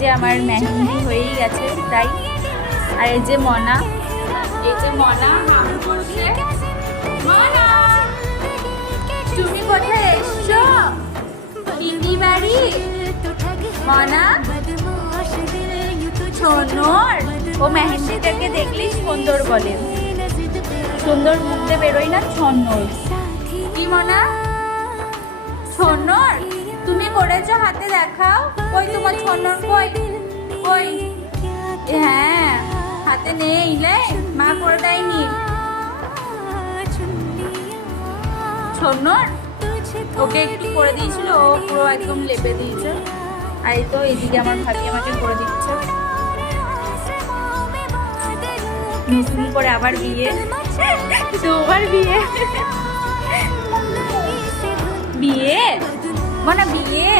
যে আমার মেহেন্দি হয়েই গেছে তাই। আর এই যে মনা, এই যে মনা হাম করছে। মনা তুমি কোথায় এসছো? দিদি বাড়ি? মনা সোনর, ও মেহেন্দিটাকে দেখলেই সুন্দর বলে, সুন্দর মুখতে বেরোয় না ছন্নর। কি মনা? ছন্নর তুমি করেছো, হাতে দেখাও। কই তোমার ছন্নর? কই কই? হ্যাঁ হাতে নেই, লে মা করে দেয়নি। ছন্নর ওকে একটু করে দিয়েছিল, ও পুরো একদম লেপে দিয়েছে। আর এই তো এইদিকে আমার ভাবি আমাকে করে দিচ্ছে। নতুন করে আবার বিয়ে, দুবার বিয়ে। বিয়ে মানে বিয়ে